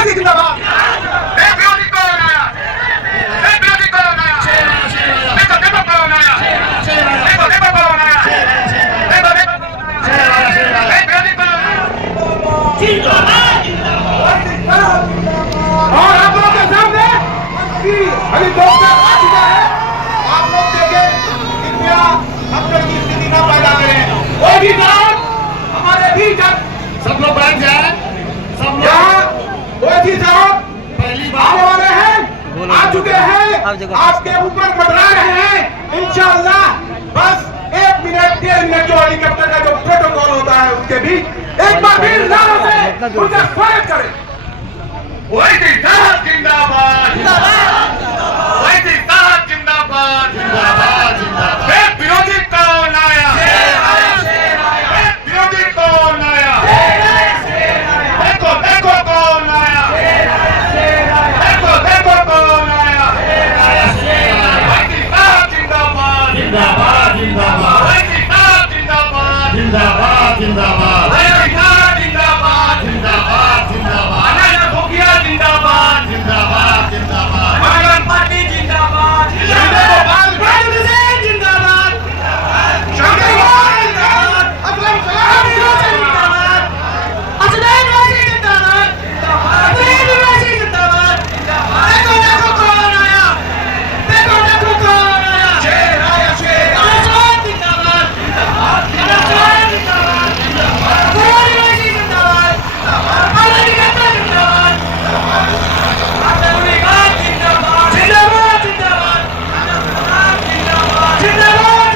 जिंदाबाद। विरोधी कौन आया? विरोधी कौन आया? देखो देखो कौन आया? देखो देखो कौन आया? देखो देखो विरोधी कौन आया? और आप लोग के सामने हेलीकॉप्टर आ चुका है। आप लोग देखें, कृपया अपने की स्थिति न पैदा करें। कोई भी बात हमारे बीच सब लोग बैठ जाए। सब लोग ओजी साहब पहली बार आने वाले हैं, आ चुके हैं, आपके ऊपर मंडरा रहे हैं। इंशाअल्लाह बस 1 मिनट 1.5 मिनट जो हेलीकॉप्टर का जो प्रोटोकॉल होता है उसके बीच एक बार फिर नारों से उनका स्वागत करें। ओजी साहब जिंदाबाद, ओजी साहब जिंदाबाद, विरोधी कौन आया? विरोधी कौन आया? देखो देखो कौन आया? देखो देखो कौन आया? ओजी साहब जिंदाबाद, जिंदाबाद जिंदाबाद, ओजी साहब जिंदाबाद, जिंदाबाद जिंदाबाद, ओजी साहब जिंदाबाद, जिंदाबाद जिंदाबाद, अनाया भोगिया जिंदाबाद, जिंदाबाद जिंदाबाद, मगन पार्टी जिंदाबाद, जिंदाबाद, जिंदाबाद, जिंदाबाद, असलम सलाम जिंदाबाद, अजनैन वासी जिंदाबाद, अजनैन वासी जिंदाबाद, देखो देखो कौन आया? देखो देखो कौन आया? शेर आया, शेर आया, जिंदाबाद, जिंदाबाद, जिंदाबाद, जिंदाबाद, अजनैन वासी जिंदाबाद, अजनैन जिंदाबाद, जिंदाबाद, जिंदाबाद, जिंदाबाद,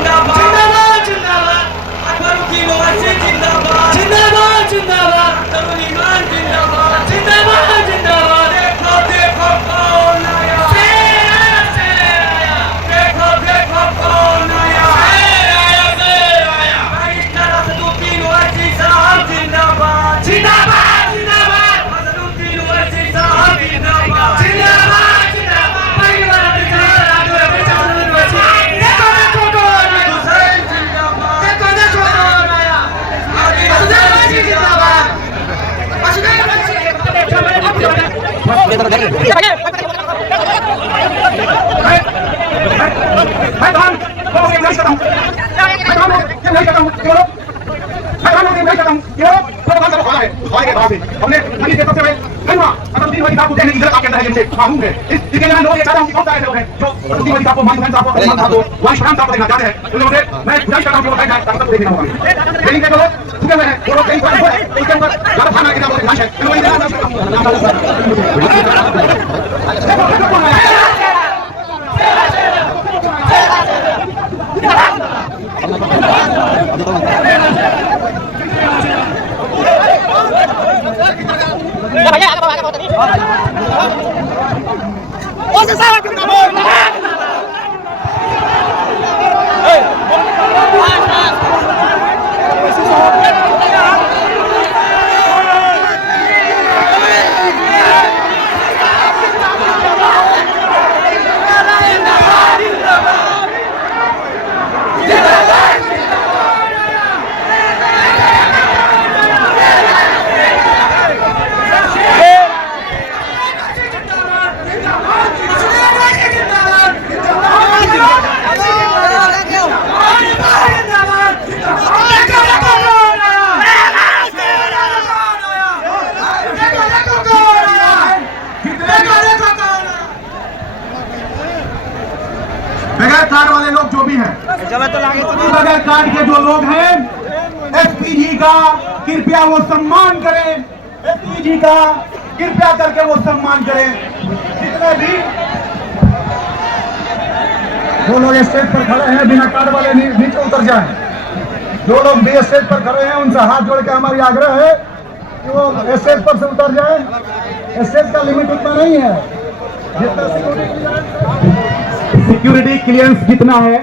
जिंदाबाद, जिंदाबाद, जिंदाबाद, अकबरुद्दीन ओवैसी जिंदाबाद, जिंदाबाद, जिंदाबाद, तरुण ईमान जिंदाबाद, जिंदाबाद, जिंदाबाद, देखो देखो कौन आया? शेर आया, शेर आया, देखो देखो कौन आया? शेर आया, शेर आया, बैरिस्टर असदुद्दीन ओवैसी साहब जिंदाबाद, जिंदाबाद, जिंदाबाद, असदुद्दीन ओवैसी साहब जिंदाबाद, जिंदाबाद, जिंदाबाद, परिवार बिचारा आगे बेचारा ओवैसी, देखो देखो कौन आया? हुसैन जिंदाबाद, देखो देखो कौन आया? असदुद्दीन ओवैसी जिंदाबाद, असदुद्दीन ओवैसी हमने अभी से सबसे पहले असदुद्दीन ओवैसी साहब को कहने की जरूरत आपके अंदर है, मुझे मालूम है। इसके लिए मैं लोग ये चाहता हूँ कि बहुत सारे लोग हैं जो असदुद्दीन ओवैसी साहब को, मानसून साहब को, अब्दुल साहब को, वाइस प्रधान साहब को देखना चाहते हैं। उन लोगों से मैं गुजारिश करता हूँ कि वो बैठ जाए, ताकि सबको देखने को मिले। लेकिन जो लोग छुपे हुए हैं, वो लोग कहीं पर है, उसके ऊपर ज्यादा खाना की गुजारिश है। बगैर कार्ड वाले लोग जो भी हैं, बगैर कार्ड के जो लोग हैं, एसपीजी का कृपया वो सम्मान करें, एसपीजी का कृपया करके वो सम्मान करें। जितने भी जो लोग स्टेज पर खड़े हैं बिना कार्ड वाले नीचे उतर जाएं। जो लोग भी स्टेज पर खड़े हैं उनसे हाथ जोड़ के हमारी आग्रह है कि वो स्टेज पर से उतर जाए। स्टेज का लिमिट उतना नहीं है, जितना सिक्योरिटी क्लियरेंस जितना है,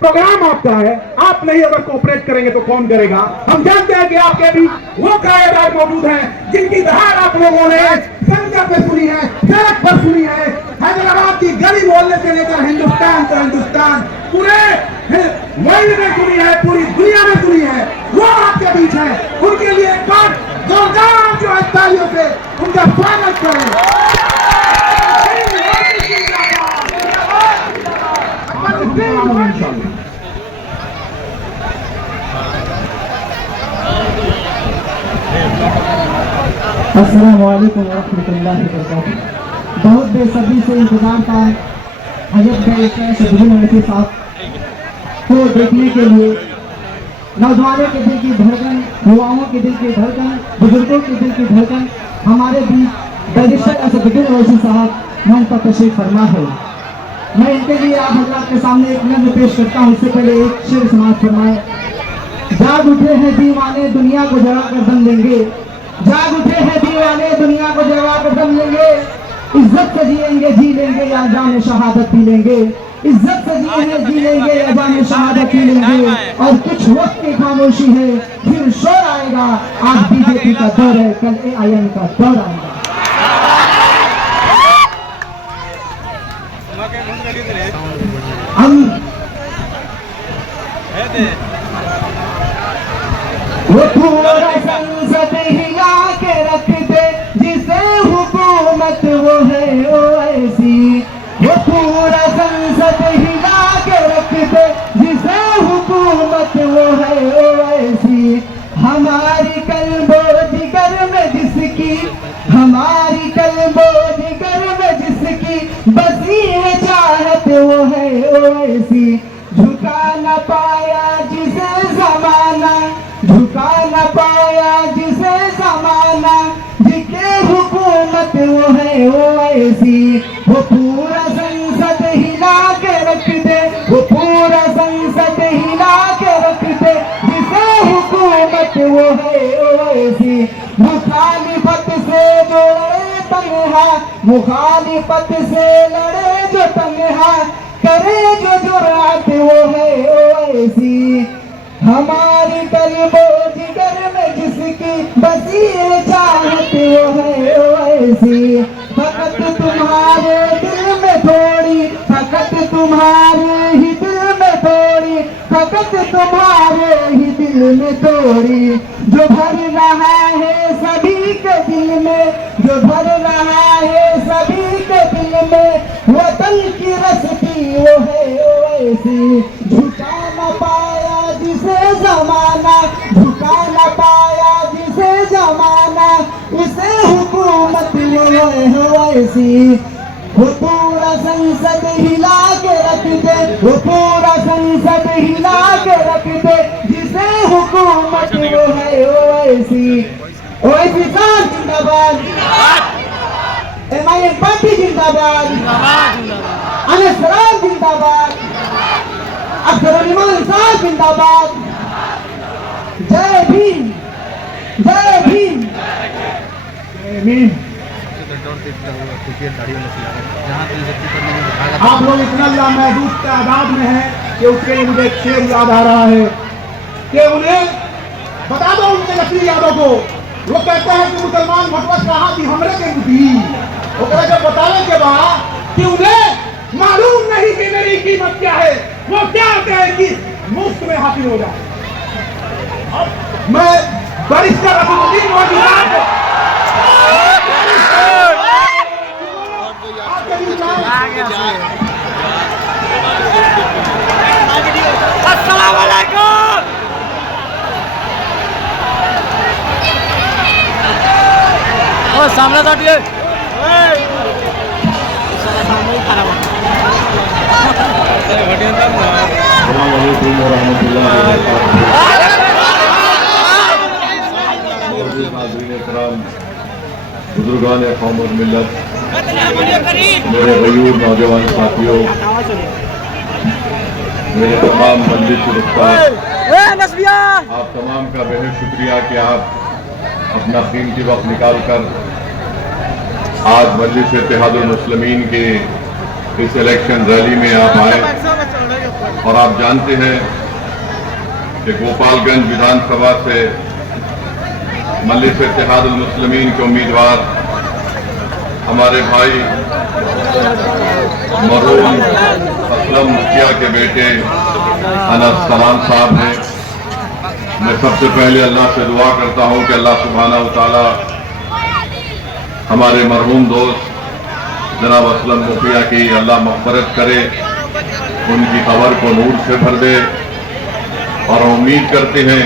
प्रोग्राम आपका है। आप नहीं अगर कोऑपरेट करेंगे तो कौन करेगा? हम जानते हैं कि आपके भी वो किराएदार मौजूद हैं जिनकी दहाड़ आप लोगों ने संसद पे सुनी है, सड़क पर सुनी है, हैदराबाद की गली मोहल्ले से लेकर हिंदुस्तान का हिंदुस्तान पूरे वर्ल्ड में सुनी है, पूरी दुनिया में सुनी है। वो आपके बीच है, उनके लिए एक बार जोरदार जो है से उनका स्वागत करें। अस्सलाम वालेकुम रहमतुल्लाहि व बरकातुहू। बहुत बेसब्री से इंतजार था हजरत भाई साहब को देखने के लिए। नौजवानों के दिल की धड़कन, युवाओं के दिल की धड़कन, बुजुर्गों के दिल की धड़कन हमारे बीच बैरिस्टर असदुद्दीन ओवैसी साहब मंच पर तशरीफ फरमा है। मैं इनके लिए आप हजरात के सामने एक नज़्म पेश करता हूँ। इससे पहले एक शेर समाज फरमाए। जाग उठे हैं दीवाने दुनिया को जगा कर दम लेंगे, जाग उठे हैं दीवाने दुनिया को जगा कर दम लेंगे। इज्जत से जिएंगे जी लेंगे या जान शहादत पी लेंगे, इज्जत से जिएंगे जी लेंगे या जान शहादत पी लेंगे। और कुछ वक्त की खामोशी है फिर शोर आएगा। आज बीजेपी का दौर है, कल AIM का दौर आएगा। हम वो पूरा संसद हिला के रख दे जिसे हुकूमत वो है ओवैसी। वो पूरा संसद हिला के रख दे जिसे हुकूमत वो है ओवैसी। हमारी कल्बो जिगर में जिसकी, हमारी कल्बो जिगर में जिसकी बसी है चाहत वो है ओवैसी। झुका न पाया जिसे जमाना, झुका न पाया जिसे जमाना, जिके हुकूमत वो है ओवैसी। वो पूरा संसद हिला के रख दे, वो पूरा संसद हिला के रख दे जिसे हुकूमत वो है ओवैसी। मुखालिफत से जो लड़े तन्हा, मुखालिफत से लड़े जो तन्हा, करे जो जुर्अत वो है ओवैसी। हमारी कल्बो जिगर में जिसकी बसी चाहत वो है ओवैसी। फकत तुम्हारे दिल में थोड़ी, फकत तुम्हारे ही दिल में थोड़ी, फकत तुम्हारे ही दिल में थोड़ी। जो भर रहा है सभी के दिल में, जो भर रहा है सभी के दिल में, वतन की रस्ती वो है ओवैसी। झुका न पाया जिसे जमाना, झुका न पाया जिसे जमाना, उसे हुकूमत वो है ओवैसी। वो पूरा संसद हिला के रख दे, वो पूरा संसद हिला के रख दे जिसे हुकूमत वो है ओवैसी। ओवैसी साहब जिंदाबाद, MIM पार्टी जिंदाबाद, अनस सलाम जिंदाबाद, अख्तर इमान साहब जिंदाबाद। जय भीम, जय भीम, जय भीम। आप लोग इतना लामहदूद तादाद में हैं कि उसके लिए मुझे एक शेर याद आ रहा है कि उन्हें बता दो उनके नकली यादों को। वो कहते हैं कि मुसलमान भटवत कहा थी हमरे के मुदी। वो कह जब बताने के बाद कि उन्हें मालूम नहीं कि मेरी कीमत क्या है, वो क्या कहते हैं कि मुफ्त में हासिल हो जाए। मैं बैरिस्टर असदुद्दीन ओवैसी साहब अस्सलाम वालेकुम। ओ सामने हटिए। बुजुर्गान कौम और मिल्लत, मेरे गयूर नौजवान साथियों, मेरे तमाम मंदिर के रुखसार, आप तमाम का बेहद शुक्रिया कि आप अपना कीमती वक्त निकाल कर आज मजलिस इत्तेहादुल मुस्लिमीन के इस इलेक्शन रैली में आप आए। और आप जानते हैं कि गोपालगंज विधानसभा से मजलिस इत्तेहादुल मुस्लिमीन के उम्मीदवार हमारे भाई मरहूम असलम मुखिया के बेटे अनस सलाम साहब हैं। मैं सबसे पहले अल्लाह से दुआ करता हूं कि अल्लाह सुब्हानहू व तआला हमारे मरहूम दोस्त जनाब असलम मुखिया की अल्लाह मग़फ़िरत करे, उनकी कब्र को नूर से भर दे। और उम्मीद करते हैं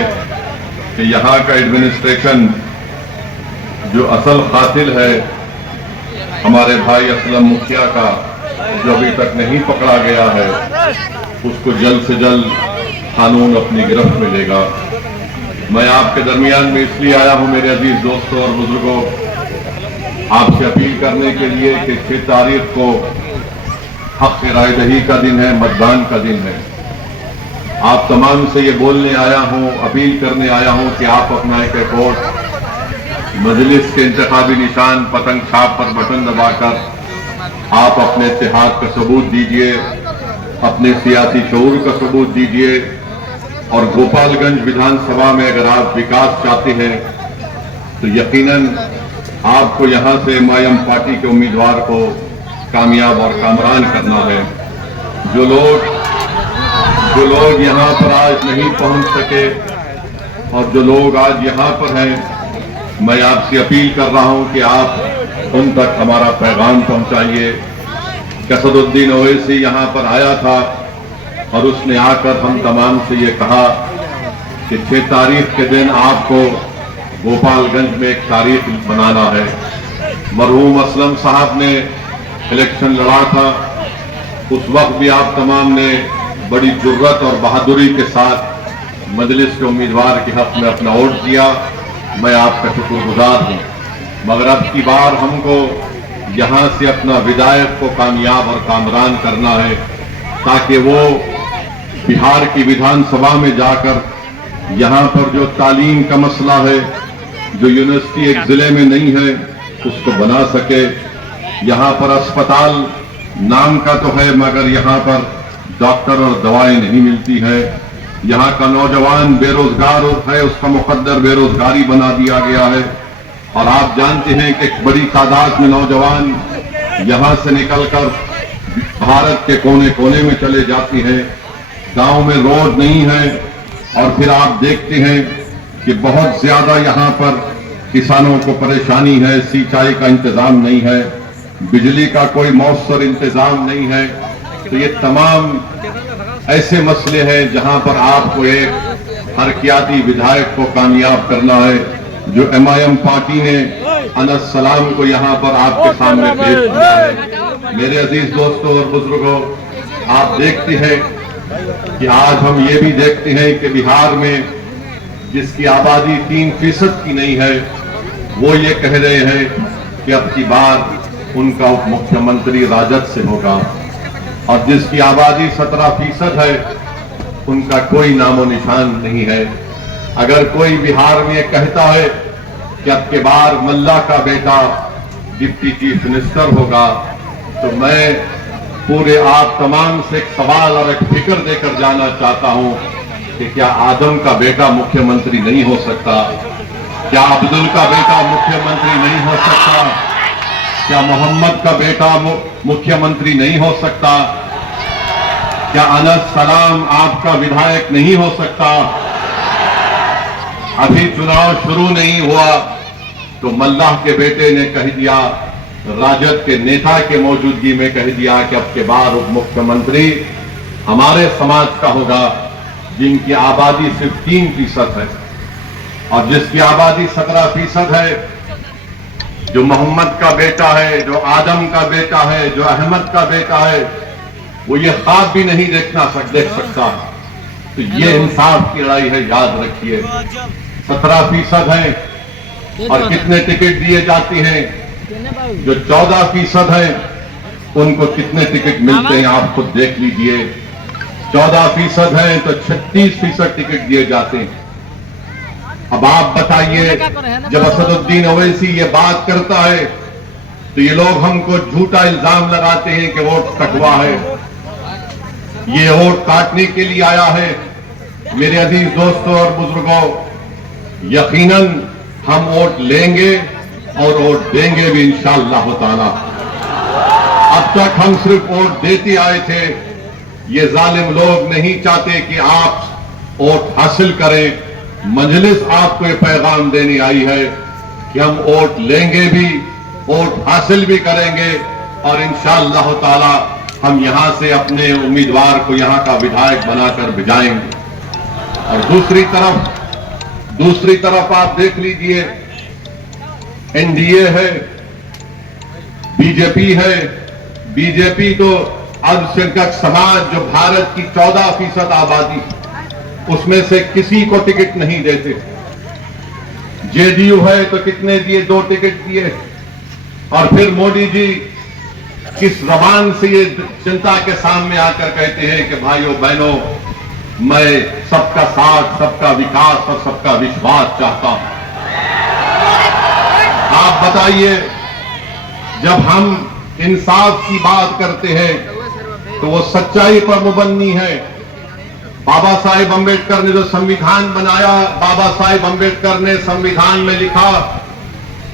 कि यहाँ का एडमिनिस्ट्रेशन जो असल कातिल है हमारे भाई असलम मुखिया का, जो अभी तक नहीं पकड़ा गया है, उसको जल्द से जल्द कानून अपनी गिरफ्त में लेगा। मैं आपके दरमियान में इसलिए आया हूं मेरे अजीज दोस्तों और बुजुर्गों, आपसे अपील करने के लिए कि 6 तारीख को हक की रायदही का दिन है, मतदान का दिन है। आप तमाम से ये बोलने आया हूं, अपील करने आया हूं कि आप अपना एक वोट मजलिस के इंतखाबी निशान पतंग छाप पर बटन दबाकर आप अपने इत्तेहाद का सबूत दीजिए, अपने सियासी शऊर का सबूत दीजिए। और गोपालगंज विधानसभा में अगर आप विकास चाहते हैं तो यकीनन आपको यहां से एमआईएम पार्टी के उम्मीदवार को कामयाब और कामरान करना है। जो लोग यहां पर आज नहीं पहुंच सके और जो लोग आज यहां पर हैं, मैं आपसे अपील कर रहा हूं कि आप उन तक हमारा पैगाम पहुंचाइए। कसदुद्दीन ओवैसी यहां पर आया था और उसने आकर हम तमाम से ये कहा कि 6 तारीख के दिन आपको गोपालगंज में एक तारीख बनाना है। मरहूम असलम साहब ने इलेक्शन लड़ा था, उस वक्त भी आप तमाम ने बड़ी जुर्रत और बहादुरी के साथ मजलिस के उम्मीदवार के हक में अपना वोट दिया। मैं आपका शुक्रगुजार हूं, मगर अब की बार हमको यहां से अपना विधायक को कामयाब और कामरान करना है, ताकि वो बिहार की विधानसभा में जाकर यहां पर जो तालीम का मसला है, जो यूनिवर्सिटी एक जिले में नहीं है, उसको बना सके। यहां पर अस्पताल नाम का तो है, मगर यहां पर डॉक्टर और दवाएं नहीं मिलती है। यहाँ का नौजवान बेरोजगार है, उसका मुकद्दर बेरोजगारी बना दिया गया है। और आप जानते हैं कि एक बड़ी तादाद में नौजवान यहाँ से निकलकर भारत के कोने कोने में चले जाते हैं। गांव में रोड नहीं है और फिर आप देखते हैं कि बहुत ज्यादा यहाँ पर किसानों को परेशानी है, सिंचाई का इंतजाम नहीं है, बिजली का कोई मौसर इंतजाम नहीं है। तो ये तमाम ऐसे मसले हैं जहां पर आपको एक हरकियाती विधायक को कामयाब करना है, जो एमआईएम पार्टी ने अनस सलाम को यहां पर आपके सामने पेश किया है। मेरे अजीज दोस्तों और बुजुर्गों, आप देखते हैं कि आज हम ये भी देखते हैं कि बिहार में जिसकी आबादी 3% की नहीं है, वो ये कह रहे हैं कि अब की बार उनका उप मुख्यमंत्री राजद से होगा। और जिसकी आबादी 17% है, उनका कोई नामो निशान नहीं है। अगर कोई बिहार में कहता है कि अब के बार मल्ला का बेटा डिप्टी चीफ मिनिस्टर होगा, तो मैं पूरे आप तमाम से एक सवाल और एक फिक्र देकर जाना चाहता हूं कि क्या आदम का बेटा मुख्यमंत्री नहीं हो सकता? क्या अब्दुल का बेटा मुख्यमंत्री नहीं हो सकता? क्या मोहम्मद का बेटा मुख्यमंत्री नहीं हो सकता? क्या अनस सलाम आपका विधायक नहीं हो सकता? अभी चुनाव शुरू नहीं हुआ तो मल्लाह के बेटे ने कह दिया, राजद के नेता के मौजूदगी में कह दिया कि अब के बार उप मुख्यमंत्री हमारे समाज का होगा, जिनकी आबादी सिर्फ 3% है और जिसकी आबादी 17% है, जो मोहम्मद का बेटा है, जो आदम का बेटा है, जो अहमद का बेटा है, वो ये ख्वाब भी नहीं देख सकता। तो ये इंसाफ की लड़ाई है, याद रखिए। 17% है और कितने टिकट दिए जाते हैं? जो 14% है उनको कितने टिकट मिलते हैं आप खुद देख लीजिए। 14% है तो 36% टिकट दिए जाते हैं। अब आप बताइए, जब असदुद्दीन ओवैसी ये बात करता है तो ये लोग हमको झूठा इल्जाम लगाते हैं कि वोट कटवा है, ये वोट काटने के लिए आया है। मेरे अजीज दोस्तों और बुजुर्गों, यकीनन हम वोट लेंगे और वोट देंगे भी इंशाअल्लाह ताला। अब तक हम सिर्फ वोट देते आए थे। ये जालिम लोग नहीं चाहते कि आप वोट हासिल करें। मजलिस आपको ये पैगाम देने आई है कि हम वोट लेंगे भी वोट हासिल भी करेंगे और इंशाअल्लाह ताला हम यहां से अपने उम्मीदवार को यहां का विधायक बनाकर भिजाएंगे। और दूसरी तरफ आप देख लीजिए, एनडीए है, बीजेपी है। बीजेपी तो अल्पसंख्यक समाज जो भारत की 14% आबादी, उसमें से किसी को टिकट नहीं देते। जेडीयू है तो कितने दिए? 2 टिकट दिए। और फिर मोदी जी किस जबान से ये जनता के सामने आकर कहते हैं कि भाइयों बहनों, मैं सबका साथ, सबका विकास और सबका विश्वास चाहता हूं। आप बताइए, जब हम इंसाफ की बात करते हैं तो वो सच्चाई पर मुबन्नी है। बाबा साहेब अंबेडकर ने जो संविधान बनाया, बाबा साहेब अंबेडकर ने संविधान में लिखा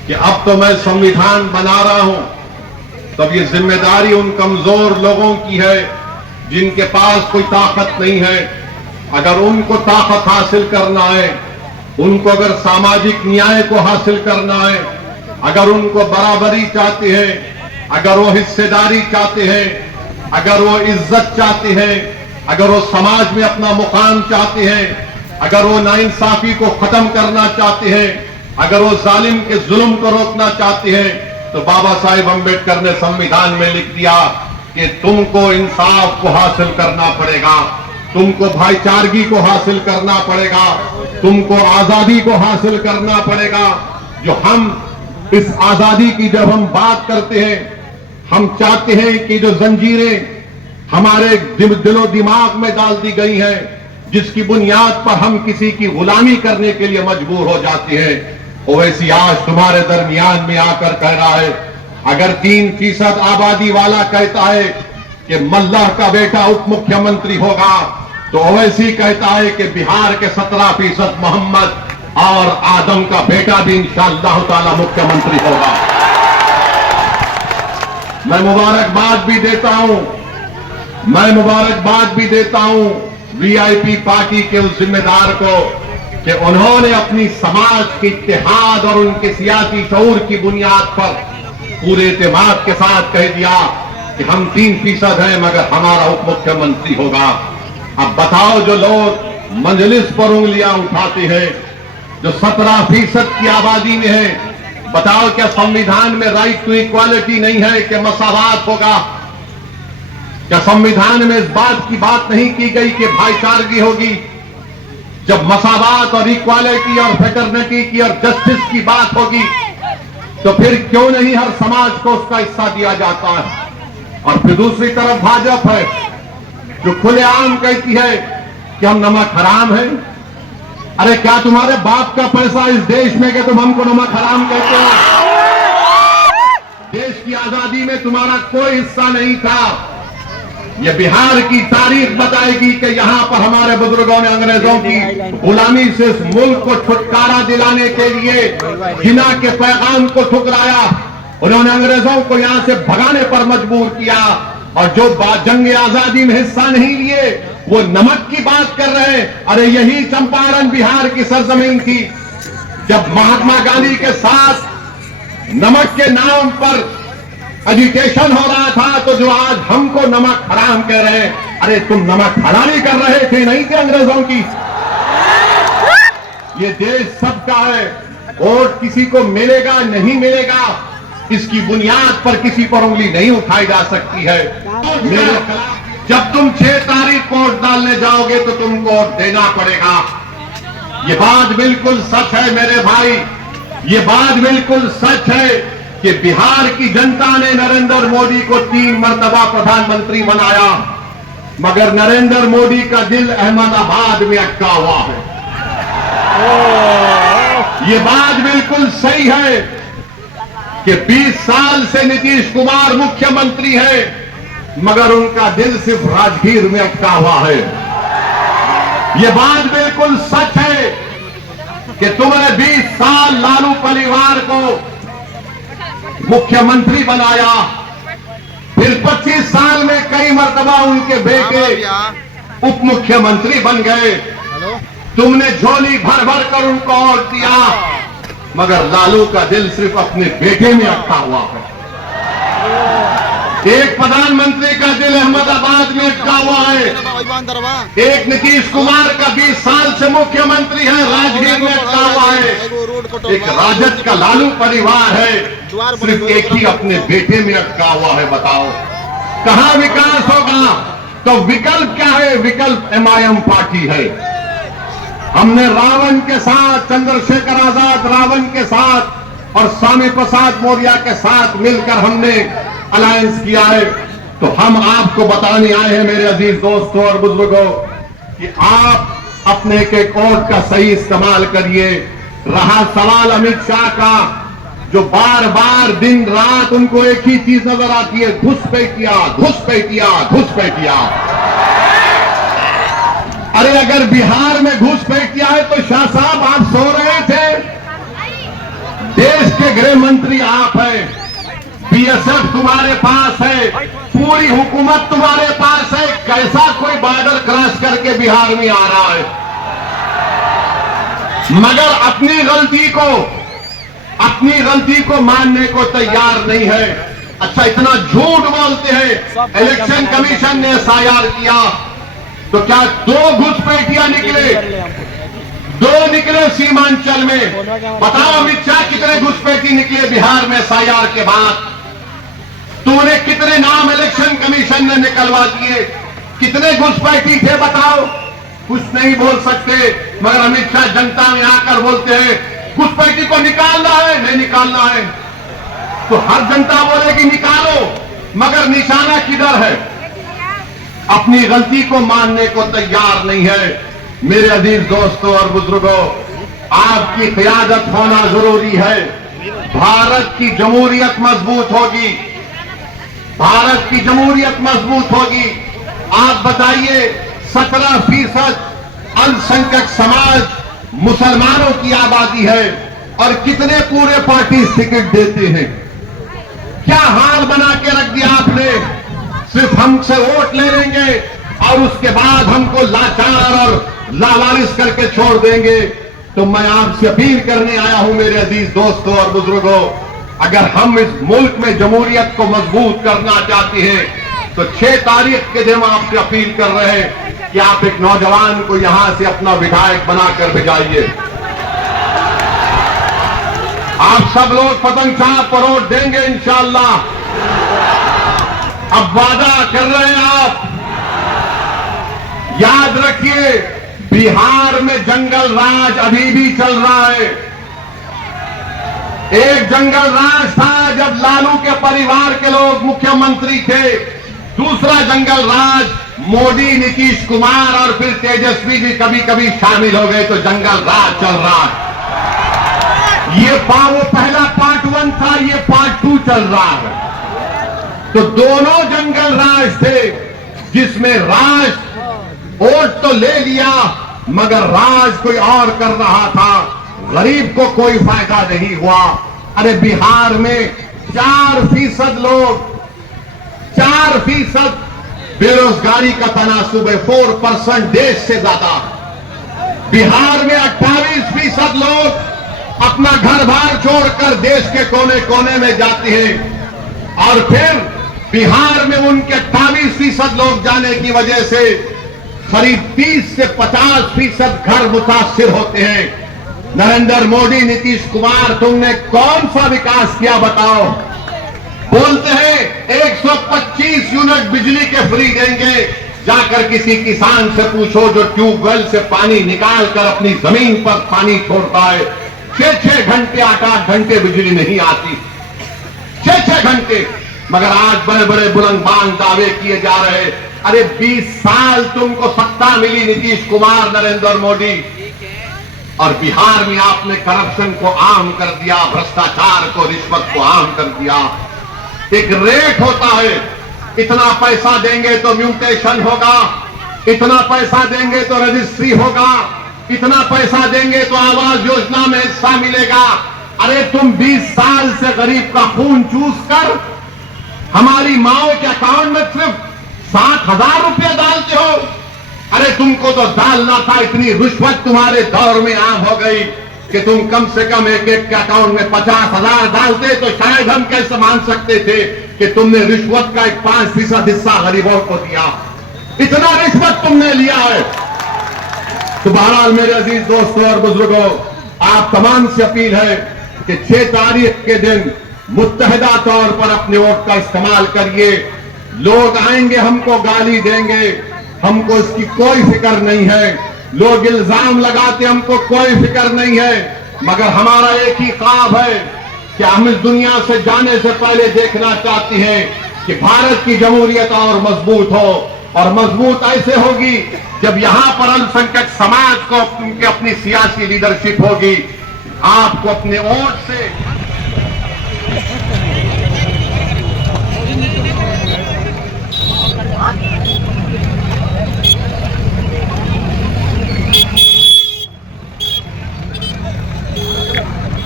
कि अब तो मैं संविधान बना रहा हूं, तब ये जिम्मेदारी उन कमजोर लोगों की है जिनके पास कोई ताकत नहीं है। अगर उनको ताकत हासिल करना है, उनको अगर सामाजिक न्याय को हासिल करना है, अगर उनको बराबरी चाहते हैं, अगर वो हिस्सेदारी चाहते हैं, अगर वो इज्जत चाहते हैं, अगर वो समाज में अपना मुकाम चाहते हैं, अगर वो नाइंसाफी को खत्म करना चाहते हैं, अगर वो जालिम के जुल्म को रोकना चाहते हैं, तो बाबा साहेब अंबेडकर ने संविधान में लिख दिया कि तुमको इंसाफ को हासिल करना पड़ेगा, तुमको भाईचारगी को हासिल करना पड़ेगा, तुमको आजादी को हासिल करना पड़ेगा। जो हम इस आजादी की जब हम बात करते हैं, हम चाहते हैं कि जो जंजीरें हमारे दिलो दिमाग में डाल दी गई हैं, जिसकी बुनियाद पर हम किसी की गुलामी करने के लिए मजबूर हो जाते हैं, ओवैसी आज तुम्हारे दरमियान में आकर कह रहा है, अगर 3% आबादी वाला कहता है कि मल्लाह का बेटा उप मुख्यमंत्री होगा, तो ओवैसी कहता है कि बिहार के 17% मोहम्मद और आदम का बेटा भी इंशाअल्लाह ताला मुख्यमंत्री होगा। मैं मुबारकबाद भी देता हूं वीआईपी पार्टी के उस जिम्मेदार को कि उन्होंने अपनी समाज के इत्तेहाद और उनके सियासी शऊर की बुनियाद पर पूरे एतमाद के साथ कह दिया कि हम 3% हैं मगर हमारा उप मुख्यमंत्री होगा। अब बताओ, जो लोग मजलिस पर उंगलियां उठाते हैं, जो 17% की आबादी में है, बताओ क्या संविधान में राइट टू इक्वालिटी नहीं है कि मसावात होगा? क्या संविधान में इस बात की बात नहीं की गई कि भाईचारगी होगी? जब मसावात और इक्वालिटी और फ्रेटर्निटी की और जस्टिस की बात होगी, तो फिर क्यों नहीं हर समाज को उसका हिस्सा दिया जाता है? और फिर दूसरी तरफ भाजपा है जो खुलेआम कहती है कि हम नमक हराम हैं। अरे क्या तुम्हारे बाप का पैसा इस देश में कि तुम हमको नमक हराम कहते हो? देश की आजादी में तुम्हारा कोई हिस्सा नहीं था। ये बिहार की तारीख बताएगी कि यहां पर हमारे बुजुर्गों ने अंग्रेजों की गुलामी से इस मुल्क को छुटकारा दिलाने के लिए जिना के पैगाम को ठुकराया। उन्होंने अंग्रेजों को यहां से भगाने पर मजबूर किया, और जो जंग आजादी में हिस्सा नहीं लिए वो नमक की बात कर रहे हैं। अरे यही चंपारण बिहार की सरजमीन थी। जब महात्मा गांधी के साथ नमक के नाम पर एजिटेशन हो रहा था, तो जो आज हमको नमक हराम कह रहे हैं, अरे तुम नमक हरामी कर रहे थे, नहीं थे अंग्रेजों की। ये देश सबका है, वोट किसी को मिलेगा नहीं मिलेगा, इसकी बुनियाद पर किसी पर उंगली नहीं उठाई जा सकती है। जब तुम 6 तारीख को वोट डालने जाओगे तो तुमको वोट देना पड़ेगा। ये बात बिल्कुल सच है मेरे भाई, ये बात बिल्कुल सच है कि बिहार की जनता ने नरेंद्र मोदी को 3 मर्तबा प्रधानमंत्री बनाया, मगर नरेंद्र मोदी का दिल अहमदाबाद में अटका हुआ है। ये बात बिल्कुल सही है कि 20 साल से नीतीश कुमार मुख्यमंत्री है, मगर उनका दिल सिर्फ राजगीर में अटका हुआ है। ये बात बिल्कुल सच है कि तुमने 20 साल लालू परिवार को मुख्यमंत्री बनाया, फिर 25 साल में कई मर्तबा उनके बेटे उप मुख्यमंत्री बन गए। तुमने झोली भर भर कर उनको वोट दिया, मगर लालू का दिल सिर्फ अपने बेटे में अटका हुआ है। एक प्रधानमंत्री का दिल अहमदाबाद में अटका हुआ है, एक नीतीश कुमार का 20 साल से मुख्यमंत्री है, राजगीर में अटका हुआ है, एक राजद का लालू परिवार है, सिर्फ एक ही अपने बेटे में अटका हुआ है। बताओ कहां विकास होगा? तो विकल्प क्या है? विकल्प MIM पार्टी है। हमने रावण के साथ, चंद्रशेखर आजाद रावण के साथ और स्वामी प्रसाद मौर्य के साथ मिलकर हमने अलायंस किया है। तो हम आपको बताने आए हैं मेरे अजीज दोस्तों और बुजुर्गों कि आप अपने एक वोट का सही इस्तेमाल करिए। रहा सवाल अमित शाह का, जो बार बार दिन रात उनको एक ही चीज नजर आती है, घुसपैठिया घुसपैठिया घुसपैठिया। अरे अगर बिहार में घुसपैठिया है तो शाह साहब आप सो रहे थे। देश के गृह मंत्री आप हैं, BSF तुम्हारे पास है, पूरी हुकूमत तुम्हारे पास है, कैसा कोई बॉर्डर क्रॉस करके बिहार में आ रहा है? मगर अपनी गलती को मानने को तैयार नहीं है। अच्छा, इतना झूठ बोलते हैं। इलेक्शन कमीशन ने SIR किया तो क्या 2 घुसपैठिया निकले? 2 निकले सीमांचल में। बताओ अमित शाह कितने घुसपैठी निकले बिहार में SIR के बाद? तूने कितने नाम इलेक्शन कमीशन ने निकलवा दिए? कितने घुसपैठी थे बताओ? कुछ नहीं बोल सकते, मगर अमित शाह जनता में आकर बोलते हैं घुसपैठी को निकालना है, नहीं निकालना है। तो हर जनता बोलेगी निकालो, मगर निशाना किधर है? अपनी गलती को मानने को तैयार नहीं है। मेरे अजीज दोस्तों और बुजुर्गों, आपकी क़यादत होना जरूरी है। भारत की जमहूरियत मजबूत होगी, भारत की जमहूरियत मजबूत होगी। आप बताइए, 17% अल्पसंख्यक समाज मुसलमानों की आबादी है और कितने पूरे पार्टी टिकट देते हैं? क्या हाल बना के रख दिया आपने? सिर्फ हमसे वोट ले लेंगे और उसके बाद हमको लाचार और लावारिस करके छोड़ देंगे। तो मैं आपसे अपील करने आया हूं मेरे अजीज दोस्तों और बुजुर्गों, अगर हम इस मुल्क में जमहूरियत को मजबूत करना चाहते हैं तो 6 तारीख के दिन आपसे अपील कर रहे हैं कि आप एक नौजवान को यहां से अपना विधायक बनाकर भिजाइए। आप सब लोग पतंग साहब को वोट देंगे इंशाअल्लाह। अब वादा कर रहे हैं आप, याद रखिए बिहार में जंगल राज अभी भी चल रहा है। एक जंगल राज था जब लालू के परिवार के लोग मुख्यमंत्री थे, दूसरा जंगल राज मोदी, नीतीश कुमार और फिर तेजस्वी भी कभी कभी शामिल हो गए, तो जंगल राज चल रहा है। ये वो पहला पार्ट 1 था, ये पार्ट 2 चल रहा है। तो दोनों जंगल राज थे जिसमें राज वोट तो ले लिया मगर राज कोई और कर रहा था, गरीब को कोई फायदा नहीं हुआ। अरे बिहार में 4% लोग, 4% बेरोजगारी का तनासुब है, 4% देश से ज्यादा। बिहार में 28% लोग अपना घर बार छोड़कर देश के कोने कोने में जाते हैं और फिर बिहार में उनके 28% लोग जाने की वजह से करीब 30 से 50% घर मुतासिर होते हैं। नरेंद्र मोदी, नीतीश कुमार, तुमने कौन सा विकास किया बताओ? बोलते हैं 125 यूनिट बिजली के फ्री देंगे। जाकर किसी किसान से पूछो जो ट्यूबवेल से पानी निकाल कर अपनी जमीन पर पानी छोड़ता है, 6-6 घंटे 8-8 घंटे बिजली नहीं आती, 6-6 घंटे। मगर आज बड़े बड़े बुलंदबान दावे किए जा रहे। अरे 20 साल तुमको सत्ता मिली नीतीश कुमार, नरेंद्र मोदी, और बिहार में आपने करप्शन को आम कर दिया, भ्रष्टाचार को, रिश्वत को आम कर दिया। एक रेट होता है, इतना पैसा देंगे तो म्यूटेशन होगा, इतना पैसा देंगे तो रजिस्ट्री होगा, इतना पैसा देंगे तो आवास योजना में हिस्सा मिलेगा। अरे तुम 20 साल से गरीब का खून चूस कर हमारी माओ के अकाउंट में सिर्फ 7,000 रुपये डालते हो। अरे तुमको तो डालना था, इतनी रिश्वत तुम्हारे दौर में आम हो गई। कि तुम कम से कम एक एक के अकाउंट में 50,000 डालते तो शायद हम कैसे मान सकते थे कि तुमने रिश्वत का एक 5% हिस्सा गरीबों को दिया। इतना रिश्वत तुमने लिया है। तो बहरहाल मेरे अजीज दोस्तों और बुजुर्गों, आप तमाम से अपील है कि 6 तारीख के दिन मुत्तहिदा तौर पर अपने वोट का इस्तेमाल करिए। लोग आएंगे, हमको गाली देंगे, हमको इसकी कोई फिक्र नहीं है। लोग इल्जाम लगाते, हमको कोई फिक्र नहीं है, मगर हमारा एक ही ख्वाब है कि हम इस दुनिया से जाने से पहले देखना चाहते हैं कि भारत की जमहूरियत और मजबूत हो, और मजबूत ऐसे होगी जब यहां पर अल्पसंख्यक समाज को उनकी अपनी सियासी लीडरशिप होगी। आपको अपने वोट से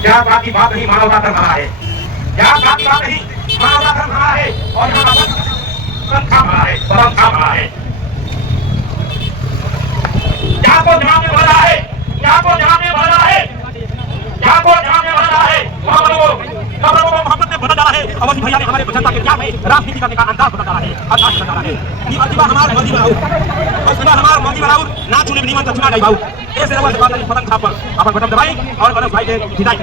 क्या बात की बात नहीं, मानवता धर्म हमारा है। क्या बात की बात नहीं, मानवता धर्म हमारा है। और यहाँ हमारा है, हमारा है। यहाँ को जहाँ में बढ़ा है, यहाँ को जहाँ में बढ़ा है, यहाँ को जहाँ में बढ़ा है, वहाँ को मोहब्बत में बदल डाला है। अवधि भैया ने हमारे जनता के क्या में राजनीति करने का अंदाज बदल डाला है, अंदाज बदल डाला है। ये अजीबा हमारे मोदी बनाओ, और सुबह हमारे मोदी बनाओ ना चुने भी नहीं मन चुना गई भाऊ। ऐसे रवा से बात नहीं, पतंग छाप पर अपन बटन दबाई और अनस भाई के हिदायत।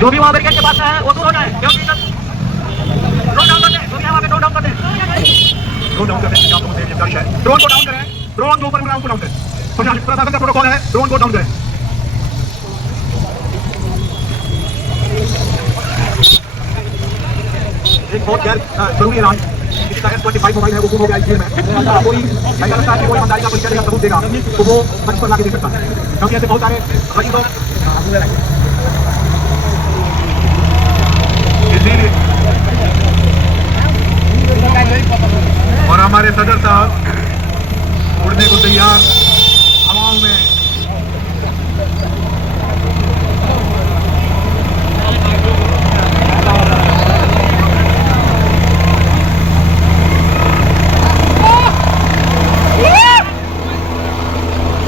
जो भी वहाँ बैरिकेड के पास है वो दूर हो जाए, क्योंकि ड्रोन डाउन कर दे, जो भी वहाँ पे ड्रोन डाउन कर दे, ड्रोन डाउन कर दे। आपको मुझे ये दर्श है, ड्रोन को डाउन करें, ड्रोन के ऊपर ग्राउंड को डाउन करें। प्रशासन का प्रोटोकॉल है, ड्रोन को डाउन करें। एक बहुत गैर जरूरी ऐलान, किसी का S25 मोबाइल है वो गुम हो गया इस जेल में। कोई ऐसा लगता है कि कोई ईमानदारी का परिचय देगा, सबूत देगा, तो वो मंच पर लाके दे सकता है, क्योंकि ऐसे बहुत सारे गरीबों और हमारे सदर साहब उड़ने को तैयार हवाओं में।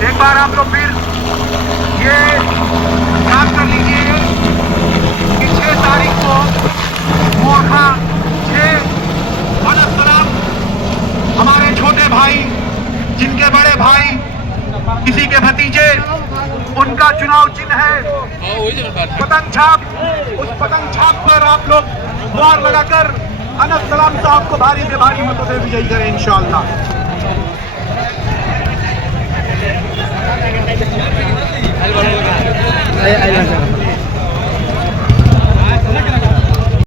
एक बार आप लोग फिर ये याद कर लीजिए कि 6 तारीख को मोरखा 6 हमारे छोटे भाई, जिनके बड़े भाई, किसी के भतीजे, उनका चुनाव चिन्ह है पतंग छाप। उस पतंग छाप पर आप लोग मोहर लगाकर अनस सलाम साहब को भारी से भारी मतों से विजयी करें इंशाअल्लाह।